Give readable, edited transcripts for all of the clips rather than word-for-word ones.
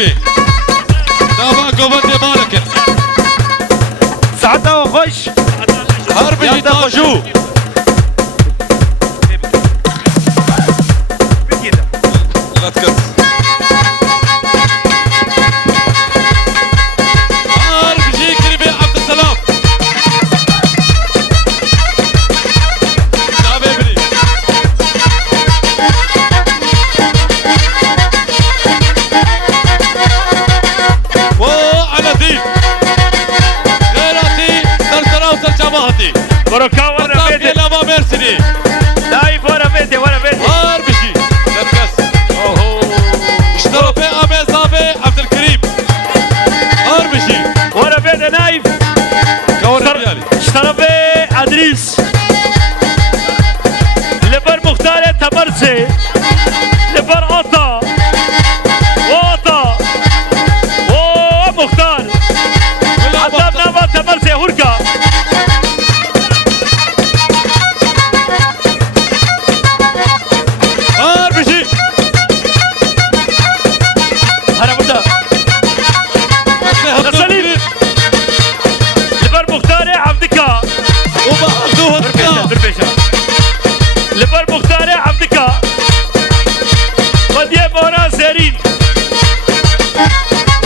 كريمي دابا قوبتي مالك ساعتها وخش هربي طاجو لا تكس هربي كريمي عبد السلام دابا ابني وعلى ذي غيراتي سلسلة وسلجماتي بركة ورا بيتي لابا ميرسيني نايف ورا بيتي ورا بيتي هربي لا تكس اشترى في أبي زابي عبد الكريم هربشي ورا بيتي نايف كورة ريالي اشترى في ادريس لبر مختار تمرسي لبر عطا وعطا ومختار عذاب نابا تمرسي هركا هربشي هلا بدا سليم لبر مختار عبدكا وبعدوها بربيشة لبر مختار عبدكا ودي مورا سيرين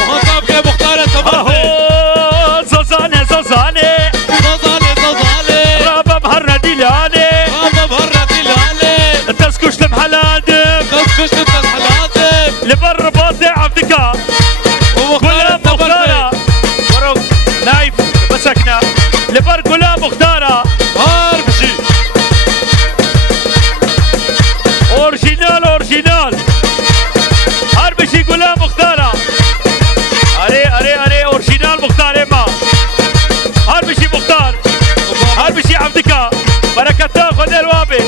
وهطاب يا مختار تمرسي اهو زوزاني زوزاني زازالي رابا بهرنا ديلاني هذا بهرة الهالي تسكش لمحلادم تسكش تسحلاتم لبر باطي عبدكا ومختار كلها مختارة وروك نايف مسكنا لبر كلها مختارة هربشي اورجينال اورجينال هربشي كلها مختارة اري اورجينال مختار ما هربشي مختار هربشي عبدكا بركتها خذ الوابي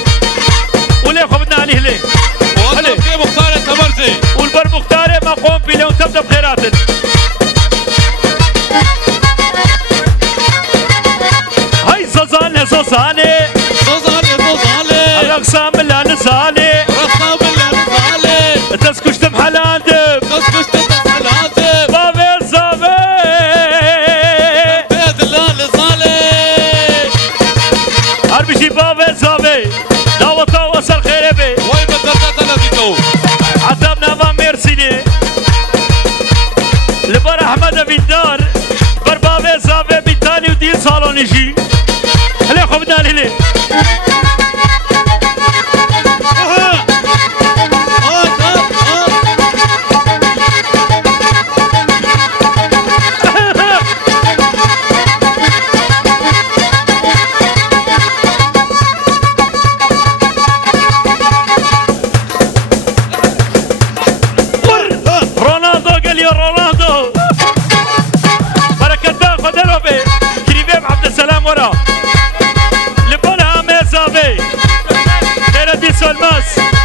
وليه خبنا عليه ليه وهطاب يا مختار تمرسي والبر مختار ما قوم بليون تبدا بخيرات هاي زوزاني زوزاني زازالي الأقسام اللي نزالي رصاب الهالي تسكش محلاندم تسكش تسحلاتم بابي زابي بيت الهالي صالي هربشي بابي زابي دعوة وصل خيربي وين بدرت الذي تو عتبنا ما ميرسيني لبر أحمد بن دار بر بابي زابي بالتالي ودين صالون يجي هلي خبنا لهلي رونالدو قال يا رونالدو بركة الله خذ الوبي كريم عبد السلام ورا لبنها ميزابي خير دي سولماس